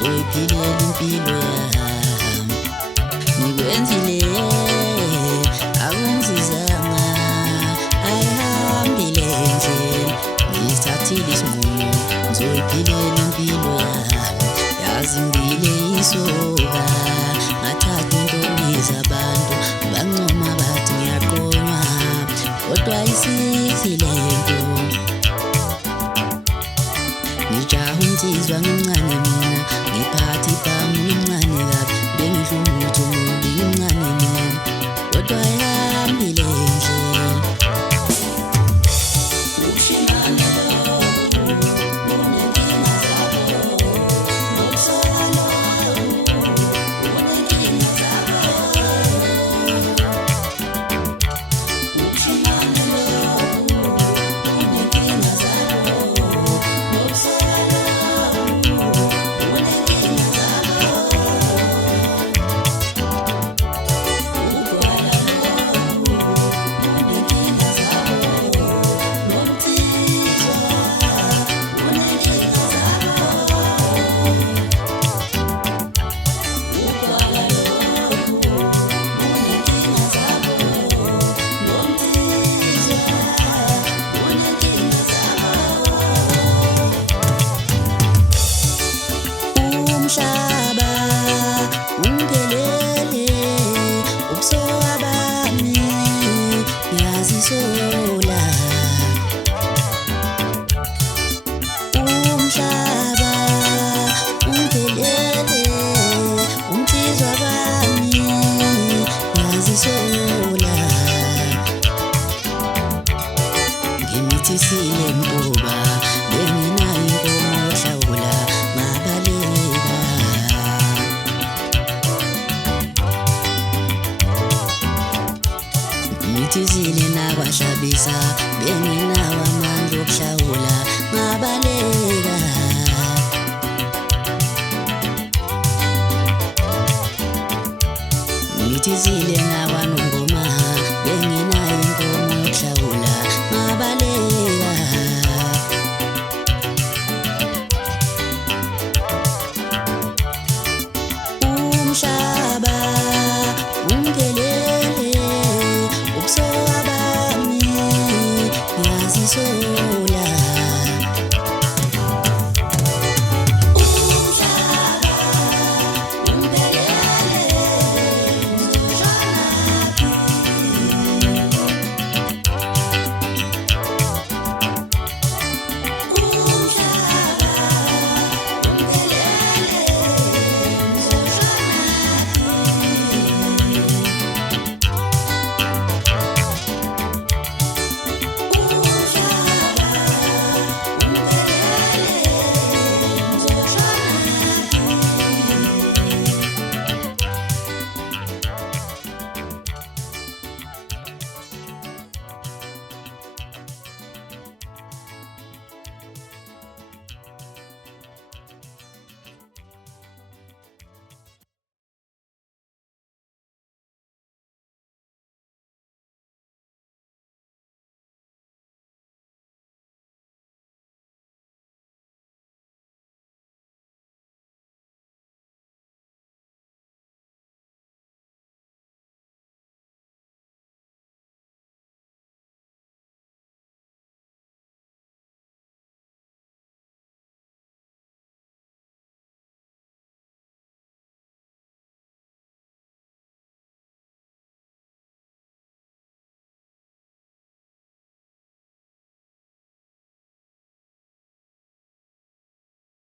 ngizoyiphilela impilo yami. Ngikwenzile akungisizanga, ayihambile nje, ngithathile isinqumo ngizoyiphilela impilo yami. Yazi ngibile isoka ngathatha intombi zabantu bancoma bathi ngiyaqonywa, kodwa ayisithi lento. Ngijaha insizwa ngimncane mina, ngiphatha ibhamu ngimncane kabi, bengidla umuthi omubi ngimncane mina, kodwa ayihambile nje. Umhlaba ungiphelele ubusoka bami ngiyazisola. Umhlaba ungiphelele umthizwa bami ngiyazisola. Ngimithisile mntoba benginayo inkomo yokuhlawula ngabaleka. Ngimithizile nakwashabisa benginawo amandla okuhlawula ngabaleka. Ngimithizile